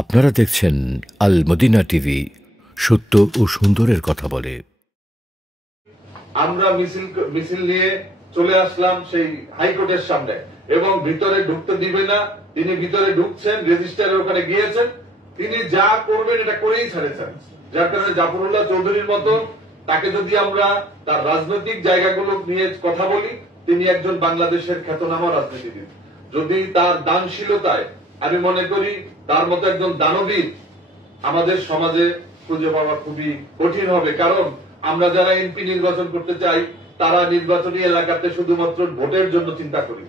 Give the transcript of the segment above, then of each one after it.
আপনারা দেখছেন আল Medina TV, সত্য ও সুন্দরের কথা বলে। আমরা মিছিল নিয়ে চলে আসলাম সেই হাইকোর্টের সামনে এবং ভিতরে ঢুকতে দিবে না। তিনি ভিতরে ঢুকছেন, রেজিস্ট্রারের ওখানে গিয়েছেন, তিনি যা করবেন এটা করেই ছাড়েছেন। যার কারণে জাফরুল্লাহ চৌধুরীর মতো তাকে যদি আমরা তার রাজনৈতিক জায়গাগুলো নিয়ে কথা বলি, তিনি একজন বাংলাদেশের খ্যাতনামা রাজনীতিবিদ। যদি তার দানশীলতায় আমি মনে করি তার মতো একজন দানবীর আমাদের সমাজে খুঁজে পাওয়া খুবই কঠিন হবে। কারণ আমরা যারা এমপি নির্বাচন করতে চাই তারা নির্বাচনী এলাকাতে শুধুমাত্র ভোটের জন্য চিন্তা করি।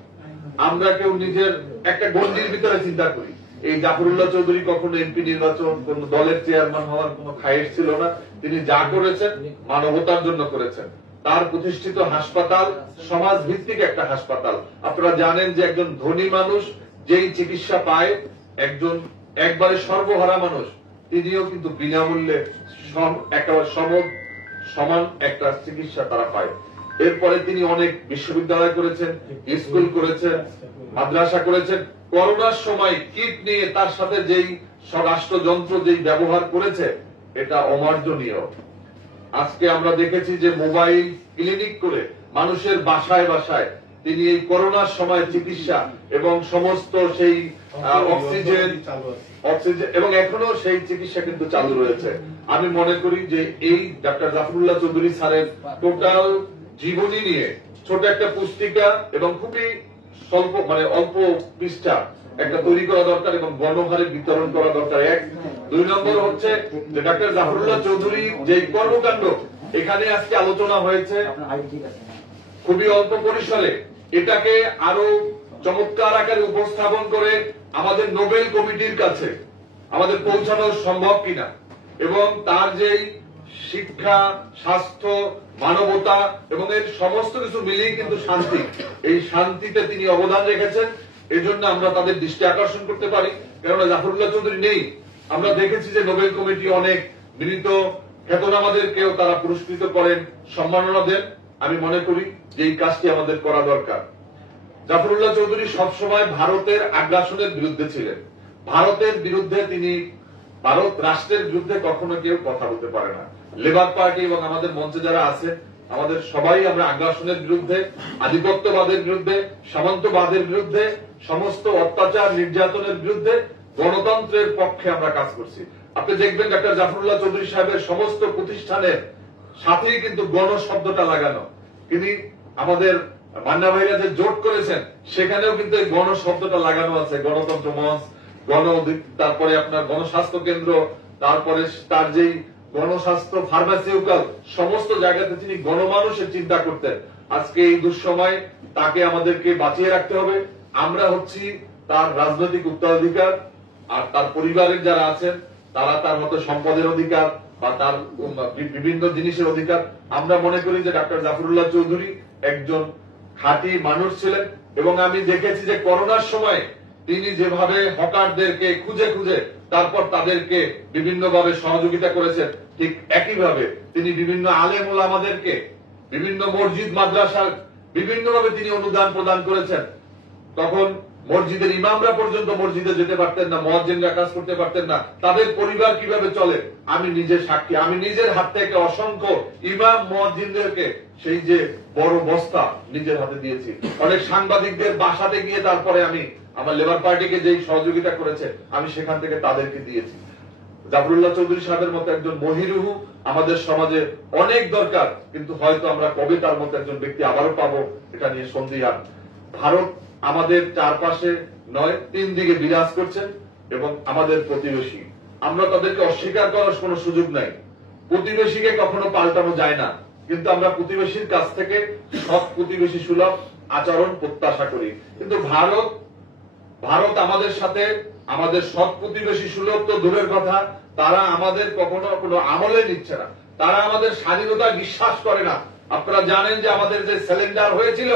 আমরা কেউ নিজের একটা গণ্ডির ভিতরে চিন্তা করি। এই জাফরুল্লাহ চৌধুরী কখনো এমপি নির্বাচন কোন দলের চেয়ারম্যান হওয়ার কোন খায়েশ ছিল না। তিনি যা করেছেন মানবতার জন্য করেছেন। তার প্রতিষ্ঠিত হাসপাতাল সমাজ ভিত্তিক একটা হাসপাতাল। আপনারা জানেন যে একজন ধনী মানুষ যেই চিকিৎসা পায়, একজন একবারে সর্বহারা মানুষ তিনিও কিন্তু বিনামূল্যে একেবারে সমান একটা চিকিৎসা তারা পায়। এরপরে তিনি অনেক বিশ্ববিদ্যালয় করেছেন, স্কুল করেছেন, মাদ্রাসা করেছেন। করোনার সময় কিট নিয়ে তার সাথে যেই স্বরাষ্ট্রযন্ত্র যেই ব্যবহার করেছে এটা অমার্জনীয়। আজকে আমরা দেখেছি যে মোবাইল ক্লিনিক করে মানুষের বাসায় বাসায় তিনি এই করোনার সময় চিকিৎসা এবং সমস্ত সেই অক্সিজেন এবং এখনো সেই চিকিৎসা কিন্তু চালু রয়েছে। আমি মনে করি যে এই ডক্টর জাফরুল্লাহ চৌধুরী স্যারের টোটাল জীবনী নিয়ে ছোট একটা পুস্তিকা এবং খুবই স্বল্প অল্প পৃষ্ঠা একটা তৈরি করা দরকার এবং গণহারে বিতরণ করা দরকার। এক, দুই নম্বর হচ্ছে যে ডক্টর জাফরুল্লাহ চৌধুরী যে কর্মকাণ্ড এখানে আজকে আলোচনা হয়েছে খুবই অল্প পরিসরে, এটাকে আরো চমৎকার আকারে উপস্থাপন করে আমাদের নোবেল কমিটির কাছে আমাদের পৌঁছানো সম্ভব কিনা এবং তার যেই শিক্ষা, স্বাস্থ্য, মানবতা এবং এর সমস্ত কিছু মিলিয়ে কিন্তু শান্তি, এই শান্তিতে তিনি অবদান রেখেছেন। এই জন্য আমরা তাদের দৃষ্টি আকর্ষণ করতে পারি। কেননা জাফরুল্লাহ চৌধুরী নেই, আমরা দেখেছি যে নোবেল কমিটি অনেক মৃত খ্যাতনামাদেরকেও তারা পুরস্কৃত করেন, সম্মাননা দেন। আমি মনে করি যে এই কাজটি আমাদের করা দরকার। জাফরুল্লাহ চৌধুরী সবসময় ভারতের আগ্রাসনের বিরুদ্ধে ছিলেন। ভারতের বিরুদ্ধে তিনি, ভারত রাষ্ট্রের বিরুদ্ধে কখনো কেউ কথা বলতে পারে না। লেবার পার্টি এবং আমাদের মঞ্চে যারা আছে আমাদের সবাই আমরা আগ্রাসনের বিরুদ্ধে, আধিপত্যবাদের বিরুদ্ধে, সামন্তবাদের বিরুদ্ধে, সমস্ত অত্যাচার নির্যাতনের বিরুদ্ধে, গণতন্ত্রের পক্ষে আমরা কাজ করছি। আপনি দেখবেন ডক্টর জাফরুল্লাহ চৌধুরী সাহেবের সমস্ত প্রতিষ্ঠানের সাথেই কিন্তু গণ শব্দটা লাগানো। তিনি আমাদের মান্না ভাইরা যে জোট করেছেন সেখানেও কিন্তু এই গণ শব্দটা লাগানো আছে। গণতন্ত্র মঞ্চ, তারপরে আপনার গণস্বাস্থ্য কেন্দ্র, তারপরে তার যেই গণস্বাস্থ্য ফার্মাসিউটিক্যাল, সমস্ত জায়গাতে তিনি গণমানুষের চিন্তা করতেন। আজকে এই দুঃসময় তাকে আমাদেরকে বাঁচিয়ে রাখতে হবে। আমরা হচ্ছি তার রাজনৈতিক উত্তরাধিকার, আর তার পরিবারের যারা আছেন তারা তার মতো সম্পদের অধিকার বা তার বিভিন্ন জিনিসের অধিকার। আমরা মনে করি যে ডক্টর জাফরুল্লাহ চৌধুরী একজন খাঁটি মানুষ ছিলেন এবং আমি দেখেছি যে করোনার সময় তিনি যেভাবে হকারদেরকে খুঁজে খুঁজে তারপর তাদেরকে বিভিন্নভাবে সহযোগিতা করেছেন, ঠিক একইভাবে তিনি বিভিন্ন আলেম ওলামাদেরকে বিভিন্ন মসজিদ মাদ্রাসার বিভিন্নভাবে তিনি অনুদান প্রদান করেছেন। তখন মসজিদের ইমামরা পর্যন্ত মসজিদে যেতে পারতেন না, মুয়াজ্জিনরা কাজ করতে পারতেন না। তাদের পরিবার কিভাবে চলে আমি নিজে সাক্ষী। আমি নিজের হাত থেকে অসংখ্য ইমাম মুয়াজ্জিনদেরকে সেই যে বড় বস্তা নিজের হাতে দিয়েছি। অনেক সাংবাদিকদের বাসাতে গিয়ে তারপরে আমি আমার লেবার পার্টিকে যেই সহযোগিতা করেছে আমি সেখান থেকে তাদেরকে দিয়েছি। জাফরুল্লাহ চৌধুরী সাহেবের মতো একজন মহিরুহু আমাদের সমাজে অনেক দরকার, কিন্তু হয়তো আমরা কবে তার মতো একজন ব্যক্তি আবারও পাবো এটা নিয়ে সন্দিহান। ভারত আমাদের চারপাশে নয়, তিন দিকে বিরাজ করছেন এবং আমাদের প্রতিবেশী, আমরা তাদেরকে অস্বীকার করার কোন সুযোগ নাই। প্রতিবেশীকে কখনো পাল্টানো যায় না, কিন্তু আমরা প্রতিবেশীর কাছ থেকে সৎ প্রতিবেশী সুলভ আচরণ প্রত্যাশা করি। কিন্তু ভারত আমাদের সাথে আমাদের সৎ প্রতিবেশী সুলভ তো দূরের কথা, তারা আমাদের কখনো কোনো আমলে নিচ্ছে না। তারা আমাদের স্বাধীনতা বিশ্বাস করে না। আপনারা জানেন যে আমাদের যে সিলিন্ডার হয়েছিল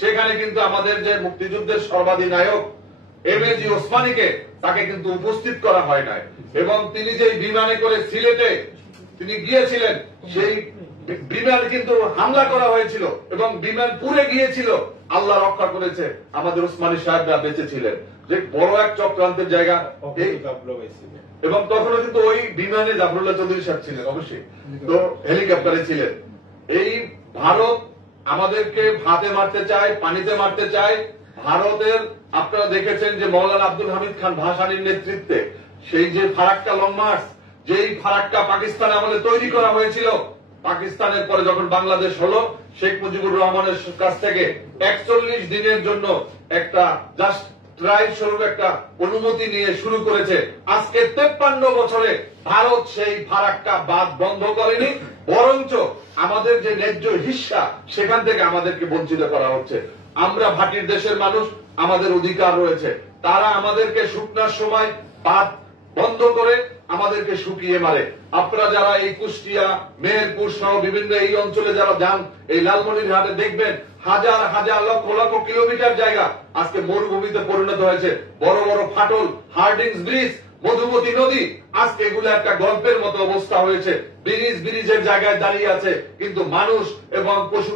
সেখানে কিন্তু আমাদের যে মুক্তিযুদ্ধের সর্বাধিনায়ক এমএজি ওসমানীকে তাকে কিন্তু উপস্থিত করা হয় নাই এবং তিনি যে বিমানে করে সিলেটে তিনি গিয়েছিলেন সেই বিমান কিন্তু হামলা করা হয়েছিল এবং বিমান পুড়ে গিয়েছিল, আল্লাহ রক্ষা করেছে, আমাদের ওসমানী সাহেবরা বেঁচে ছিলেন। যে বড় এক চক্রান্তের জায়গা, এবং তখনও কিন্তু ওই বিমানে জাফরুল্লাহ চৌধুরী সাহেব ছিলেন, অবশ্যই তো হেলিকপ্টারে ছিলেন। এই ভারত আমাদেরকে ভাতে মারতে চায়, পানিতে মারতে চায়। ভারতের আপনারা দেখেছেন যে মৌলানা আব্দুল হামিদ খান ভাসানীর নেতৃত্বে সেই যে ফারাক্কা লং মার্চ, যেই ফারাক্কা পাকিস্তান আমলে তৈরি করা হয়েছিল, পাকিস্তানের পরে যখন বাংলাদেশ হলো, শেখ মুজিবুর রহমানের কাছ থেকে 41 দিনের জন্য একটা জাস্ট ট্রায়াল স্বরূপ একটা অনুমতি নিয়ে শুরু করেছে। আজকে 53 বছরে ভারত সেই ফারাক্কা বাঁধ বন্ধ করেনি, বরঞ্চ আমাদের যে ন্যায্য হিস্সা সেখান থেকে আমাদেরকে বঞ্চিত করা হচ্ছে। আমরা ভাটির দেশের মানুষ, আমাদের অধিকার রয়েছে। তারা আমাদেরকে শুকনার সময় বাঁধ বন্ধ করে আমাদেরকে শুকিয়ে মারে। আপনারা যারা এই কুষ্টিয়া, মেহেরপুর সহ বিভিন্ন এই অঞ্চলে যারা যান, এই লালমনিরহাটে দেখবেন হাজার হাজার লক্ষ লক্ষ কিলোমিটার জায়গা আজকে মরুভূমিতে পরিণত হয়েছে। বড় বড় ফাটল, হার্ডিংস ব্রিজ, মধুমতি নদী, আজকে এগুলো একটা গল্পের মতো অবস্থা হয়েছে। ব্রিজের জায়গায় দাঁড়িয়ে আছে, কিন্তু মানুষ এবং পশু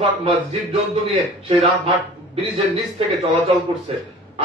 জীব জন্তু নিয়ে সেই ব্রিজের নিচ থেকে চলাচল করছে।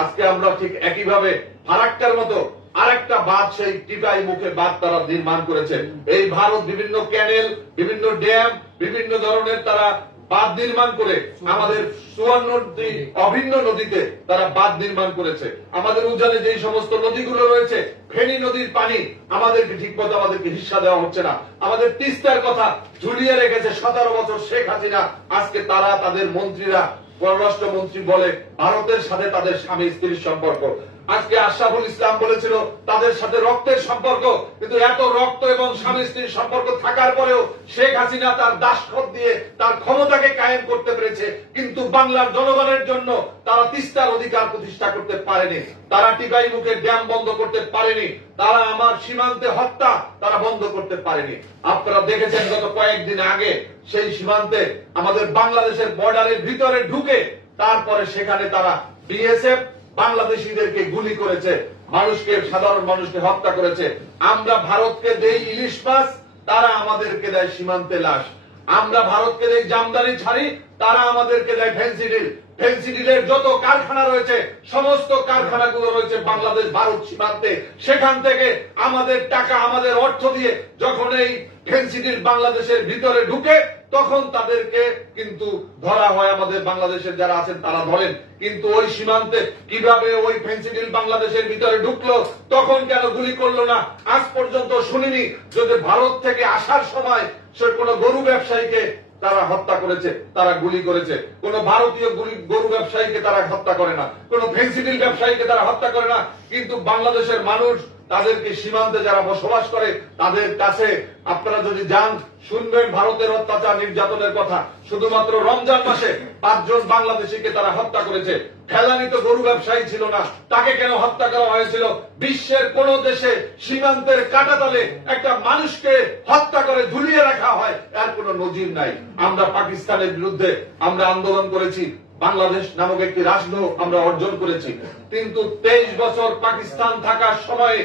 আজকে আমরা ঠিক একইভাবে ফারাক্কার মতো আরেকটা বাঁধ, সেই টিপাই মুখে বাঁধ তারা নির্মাণ করেছে। এই ভারত বিভিন্ন ক্যানেল, বিভিন্ন ড্যাম, বিভিন্ন ধরনের তারা বাঁধ নির্মাণ করে আমাদের 54 অভিন্ন নদীতে তারা বাঁধ নির্মাণ করেছে। আমাদের উজানে যে সমস্ত নদীগুলো রয়েছে, ফেনী নদীর পানি আমাদেরকে ঠিকমতো আমাদেরকে হিস্সা দেওয়া হচ্ছে না। আমাদের তিস্তার কথা ঝুলিয়ে রেখেছে 17 বছর শেখ হাসিনা। আজকে তারা তাদের মন্ত্রীরা, পররাষ্ট্রমন্ত্রী বলে ভারতের সাথে তাদের স্বামী স্ত্রীর সম্পর্ক। আজকে আশরাফুল ইসলাম বলেছিল তাদের সাথে রক্তের সম্পর্ক, কিন্তু এত রক্ত এবং স্বামী স্ত্রীর সম্পর্ক থাকার পরেও শেখ হাসিনা তার দাসখত দিয়ে তার ক্ষমতাকে কায়েম করতে পেরেছে, কিন্তু বাংলার জনগণের জন্য তারা তিস্তার অধিকার প্রতিষ্ঠা করতে পারেনি, তারা টিপাই মুখে ড্যাম বন্ধ করতে পারেনি, তারা আমার সীমান্তে হত্যা তারা বন্ধ করতে পারেনি। আপনারা দেখেছেন গত কয়েকদিন আগে সেই সীমান্তে আমাদের বাংলাদেশের বর্ডারের ভিতরে ঢুকে তারপরে সেখানে তারা বিএসএফ বাংলাদেশিদেরকে গুলি করেছে, মানুষকে, সাধারণ মানুষকে হত্যা করেছে। আমরা ভারতকে দেই ইলিশ মাছ, তারা আমাদেরকে দেয় সীমান্তে লাশ। আমরা ভারতকে দেই জামদানি ছাড়ি, তারা আমাদেরকে দেয় ফেন্সিডিল। ফেন্সিডিলের যত কারখানা রয়েছে সমস্ত কারখানাগুলো রয়েছে বাংলাদেশ ভারত সীমান্তে। সেখান থেকে আমাদের টাকা, আমাদের অর্থ দিয়ে যখন এই ফেন্সিডিল বাংলাদেশের ভিতরে ঢুকে তখন তাদেরকে কিন্তু ধরা হয়। আমাদের বাংলাদেশের যারা আছেন তারা ধরেন, কিন্তু ওই সীমান্তে কিভাবে ওই ফেন্সিডিল বাংলাদেশের ভিতরে ঢুকলো, তখন কেন গুলি করলো না আজ পর্যন্ত শুনিনি। যদি ভারত থেকে আসার সময় সে কোন গরু ব্যবসায়ীকে তারা হত্যা করেছে, তারা গুলি করেছে, কোন ভারতীয় গরু ব্যবসায়ীকে তারা হত্যা করে না, কোন ফেন্সিডিল ব্যবসায়ীকে তারা হত্যা করে না। কিন্তু বাংলাদেশের মানুষ, তাদেরকে সীমান্তে যারা বসবাস করে তাদের কাছে আপনারা যদি যান শুনবেন ভারতের অত্যাচার নির্যাতনের কথা। শুধুমাত্র রমজান মাসে 5 জন বাংলাদেশিকে তারা হত্যা করেছে। ফেলানি তো গরু ব্যবসায়ী ছিল না, তাকে কেন হত্যা করা হয়েছিল? বিশ্বের কোন দেশে সীমান্তের কাঁটাতলে একটা মানুষকে হত্যা করে ঝুলিয়ে রাখা হয়, এর কোন নজির নাই। আমরা পাকিস্তানের বিরুদ্ধে আমরা আন্দোলন করেছি, বাংলাদেশ নামক একটি রাষ্ট্র আমরা অর্জন করেছি, কিন্তু 23 বছর পাকিস্তান থাকার সময়ে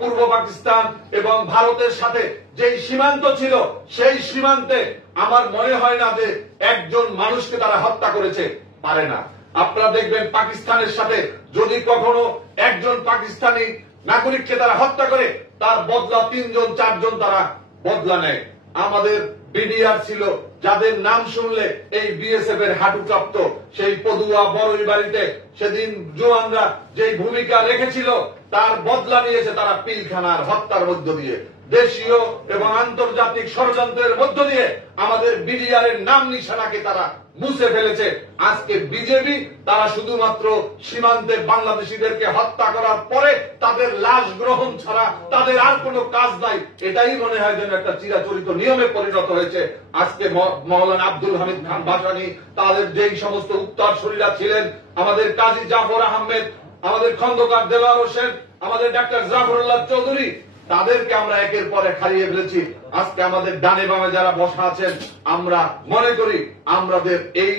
পূর্ব পাকিস্তান এবং ভারতের সাথে যেই সীমান্ত ছিল সেই সীমান্তে আমার মনে হয় না যে একজন মানুষকে তারা হত্যা করেছে, পারে না। আপনারা দেখবেন পাকিস্তানের সাথে যদি কখনো একজন পাকিস্তানি নাগরিককে তারা হত্যা করে তার বদলা 3 জন 4 জন তারা বদলা নেয়। আমাদের বিডিআর ছিল, যাদের নাম শুনলে এই বিএসএফ এর হাঁটু কাঁপত। সেই পদুয়া বড়ই বাড়িতে সেদিন জওয়ানরা যে ভূমিকা রেখেছিল তার বদলা নিয়েছে তারা পিলখানার হত্যার মধ্য দিয়ে। দেশীয় এবং আন্তর্জাতিক ষড়যন্ত্রের মধ্য দিয়ে আমাদের বিডিআর এর নাম নিশানাকে তারা মুছে ফেলেছে। আজকে বিজেপি তারা শুধুমাত্র সীমান্তে বাংলাদেশিদেরকে হত্যা করার পরে তাদের লাশ গ্রহণ ছাড়া তাদের আর কোনো কাজ নাই। এটাই মনে হয় যেন একটা চিরাচরিত নিয়মে পরিণত হয়েছে। আজকে মৌলানা আব্দুল হামিদ খান ভাসানী, তাদের যেই সমস্ত উত্তরসূরিরা ছিলেন, আমাদের কাজী জাফর আহমেদ, আমাদের খন্দকার দেলোয়ার হোসেন, আমাদের ডাক্তার জাফরুল্লাহ চৌধুরী, তাদেরকে আমরা একের পর এক হারিয়ে ফেলেছি। আজকে আমাদের ডানে বামে যারা বসা আছেন, আমরা মনে করি আমাদের এই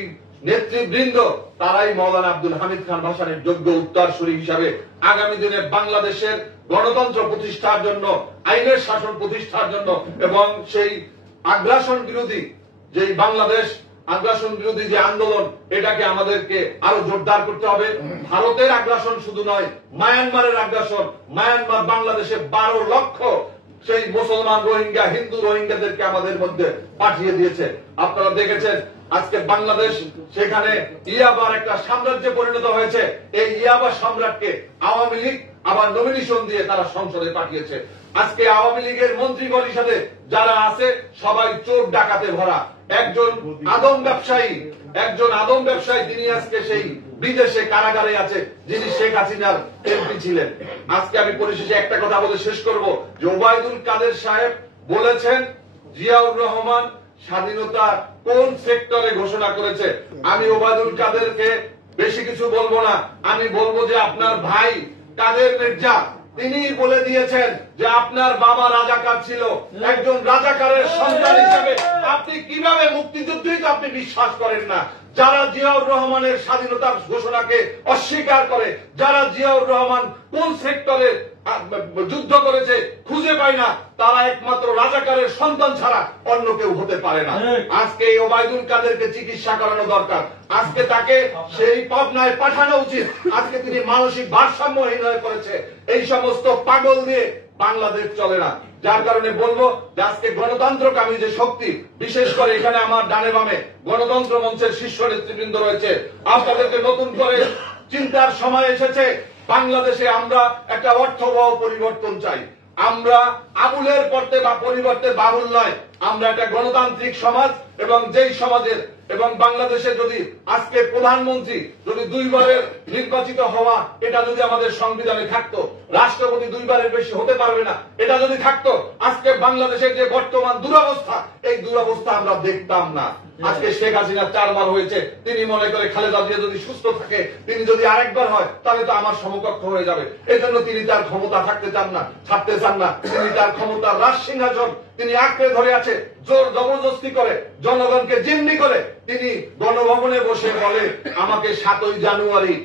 নেতৃবৃন্দ তারাই মৌলানা আব্দুল হামিদ খান ভাসানীর যোগ্য উত্তরসূরি হিসাবে আগামী দিনে বাংলাদেশের গণতন্ত্র প্রতিষ্ঠার জন্য, আইনের শাসন প্রতিষ্ঠার জন্য এবং সেই আগ্রাসন বিরোধী যে এই বাংলাদেশ আগ্রাসন বিরোধী যে আন্দোলন, এটাকে আমাদেরকে আরো জোরদার করতে হবে। ভারতের আগ্রাসন শুধু নয়, মায়ানমারের আগ্রাসন। মায়ানমার বাংলাদেশে 12 লক্ষ সেই মুসলমান রোহিঙ্গা, হিন্দু রোহিঙ্গাদেরকে আমাদের মধ্যে পাঠিয়ে দিয়েছে। আপনারা দেখেছেন আজকে বাংলাদেশ সেখানে ইয়াবার একটা সাম্রাজ্যে পরিণত হয়েছে। এই ইয়াবা সম্রাটকে আওয়ামী লীগ আবার নমিনেশন দিয়ে তারা সংসদে পাঠিয়েছে। আজকে আওয়ামী লীগের মন্ত্রী পরিষদে যারা আছে সবাই চোর ডাকাতে ভরা। একজন আদম ব্যবসায়ী তিনি আজকে সেই বিদেশে কারাগারে আছে, যিনি শেখ হাসিনার এমপি ছিলেন। আজকে আমি পরিশেষে একটা কথা বলে শেষ করব যে ওবায়দুল কাদের সাহেব বলেছেন জিয়াউর রহমান স্বাধীনতা কোন সেক্টরে ঘোষণা করেছে। আমি ওবায়দুল কাদেরকে বেশি কিছু বলবো না, আমি বলবো যে আপনার ভাই কাদের মির্জা তিনি বলে দিয়েছেন যে আপনার বাবা রাজাকার ছিল। একজন রাজাকারের সন্তান হিসেবে আপনি কিভাবে মুক্তিযুদ্ধই তো আপনি বিশ্বাস করেন না। যারা জিয়াউর রহমানের স্বাধীনতার ঘোষণাকে অস্বীকার করে, যারা জিয়াউর রহমান কোন সেক্টরে যুদ্ধ করেছে খুঁজে পায় না, তারা একমাত্র রাজাকারের সন্তান ছাড়া অন্য কেউ হতে পারে না। আজকে এই ওবায়দুল কাদেরকে চিকিৎসা করানো দরকার। আজকে তাকে সেই পাবনায় পাঠানো উচিত। আজকে তিনি মানসিক ভারসাম্যহীন হয়ে পড়েছে। এই সমস্ত পাগল দিয়ে বাংলাদেশ চলে না। যার কারণে বলবো যে আজকে গণতন্ত্রকামী যে শক্তি, বিশেষ করে এখানে আমার ডানে বামে গণতন্ত্র মঞ্চের শীর্ষ নেতৃবৃন্দ রয়েছে, আপনাদেরকে নতুন করে চিন্তার সময় এসেছে। বাংলাদেশে আমরা একটা অর্থবহ পরিবর্তন চাই। আমরা আবুলের পরিবর্তে বাবুল নয়, আমরা একটা গণতান্ত্রিক সমাজ, এবং যেই সমাজের এবং বাংলাদেশে যদি আজকে প্রধানমন্ত্রী যদি 2 বারের নির্বাচিত হওয়া, এটা যদি আমাদের সংবিধানে থাকতো, রাষ্ট্রপতি 2 বারের বেশি হতে পারবে না, এটা যদি থাকতো, আজকে বাংলাদেশের যে বর্তমান দুরবস্থা, এই দুরবস্থা আমরা দেখতাম না। আজকে শেখ হাসিনা 4 বার হয়েছে, তিনি মনে করে খালেদা জিয়া যদি সুস্থ থাকে, তিনি যদি আরেকবার হয় তাহলে তো আমার সমকক্ষ হয়ে যাবে। এই জন্য তিনি তার ক্ষমতা ছাড়তে চান না। তিনি তার ক্ষমতার রাজ সিংহাসন তিনি আঁকড়ে ধরে আছে, জোর জবরদস্তি করে, জনগণকে জিম্মি করে। তিনি গণভবনে বসে বলে আমাকে 7ই জানুয়ারি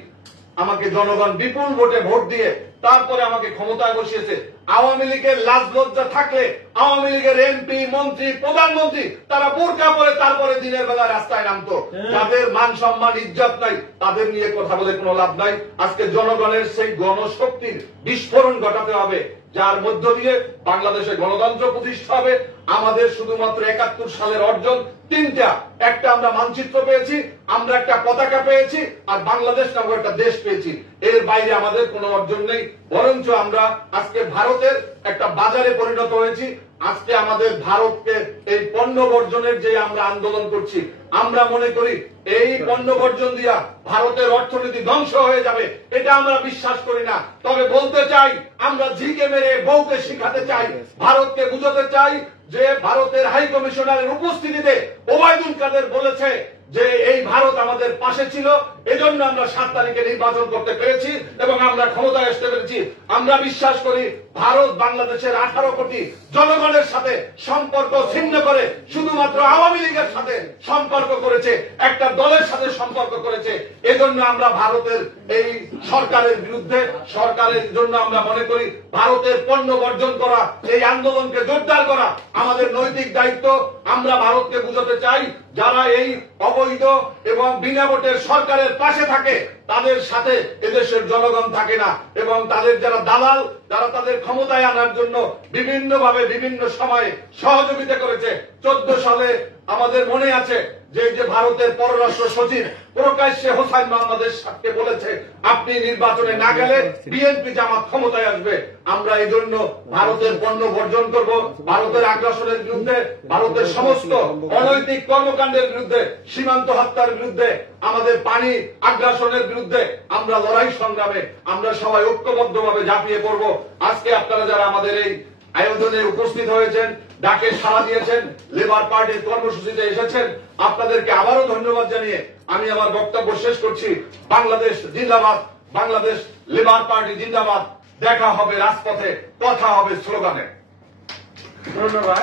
আমাকে জনগণ বিপুল ভোটে ভোট দিয়ে তারপরে আমাকে ক্ষমতায় বসিয়েছে। আওয়ামী লীগের লাজ লজ্জা থাকলে আওয়ামী লীগের এমপি, মন্ত্রী, প্রধানমন্ত্রী তারা বোরকা পরে তারপরে দিনের বেলা রাস্তায় নামতো। যাদের মান সম্মান ইজ্জত নাই, তাদের নিয়ে কথা বলে কোনো লাভ নাই। আজকে জনগণের সেই গণশক্তির বিস্ফোরণ ঘটাতে হবে, যার মধ্য দিয়ে বাংলাদেশে গণতন্ত্র প্রতিষ্ঠা হবে। আমাদের শুধুমাত্র 71 সালের অর্জন 3টা। একটা আমরা মানচিত্র পেয়েছি, আমরা একটা পতাকা পেয়েছি, আর বাংলাদেশ নামক একটা দেশ পেয়েছি। এর বাইরে আমাদের কোনো অর্জন নেই। বরঞ্চ আমরা আজকে ভারতের একটা বাজারে পরিণত হয়েছি। আজকে আমাদের ভারতকে এই পণ্য বর্জনের যে আমরা আন্দোলন করছি, আমরা মনে করি এই পণ্য বর্জন দিয়া ভারতের অর্থনীতি ধ্বংস হয়ে যাবে, এটা আমরা বিশ্বাস করি না। তবে বলতে চাই, আমরা ঝিকে মেরে বউকে শিখাতে চাই, ভারতকে বুঝাতে চাই যে ভারতের হাই কমিশনারের উপস্থিতিতে ওবায়দুল কাদের বলেছে যে এই ভারত আমাদের পাশে ছিল, এজন্য আমরা 7 তারিখে নির্বাচন করতে পেরেছি এবং আমরা ক্ষমতায় আসতে পেরেছি। আমরা বিশ্বাস করি ভারত বাংলাদেশের 18 কোটি জনগণের সাথে সম্পর্ক ছিন্ন করে শুধুমাত্র আওয়ামী লীগের সাথে সম্পর্ক করেছে, একটা দলের সাথে সম্পর্ক করেছে। এজন্য আমরা ভারতের এই সরকারের জন্য আমরা মনে করি ভারতের পণ্য বর্জন করা, এই আন্দোলনকে জোরদার করা আমাদের নৈতিক দায়িত্ব। আমরা ভারতকে বুঝাতে চাই যারা এই অবৈধ এবং বিনা ভোটের সরকারের পাশে থাকে, তাদের সাথে এদেশের জনগণ থাকে না, এবং তাদের যারা দালাল, যারা তাদের ক্ষমতায় আনার জন্য বিভিন্নভাবে বিভিন্ন সময়ে সহযোগিতা করেছে। 14 সালে আমাদের মনে আছে যে ভারতের পররাষ্ট্র সচিব প্রকাশ্যে হোসাইন মোহাম্মদের সাথে বলেছে আপনি নির্বাচনে না গেলে বিএনপি জামাত ক্ষমতায় আসবে। আমরা এই জন্য ভারতের পণ্য বর্জন করব, ভারতের আগ্রাসনের বিরুদ্ধে, ভারতের সমস্ত অনৈতিক কর্মকাণ্ডের বিরুদ্ধে, সীমান্ত হত্যার বিরুদ্ধে, আমাদের পানি আগ্রাসনের বিরুদ্ধে আমরা লড়াই সংগ্রামে আমরা সবাই ঐক্যবদ্ধভাবে ঝাঁপিয়ে পড়ব। আজকে আপনারা যারা আমাদের এই আয়োজনে উপস্থিত হয়েছেন, ডাকে সাড়া দিয়েছেন, লেবার পার্টির কর্মসূচিতে এসেছেন, আপনাদেরকে আবারও ধন্যবাদ জানিয়ে আমি আমার বক্তব্য শেষ করছি। বাংলাদেশ জিন্দাবাদ, বাংলাদেশ লেবার পার্টি জিন্দাবাদ। দেখা হবে রাজপথে, কথা হবে স্লোগানে। ধন্যবাদ।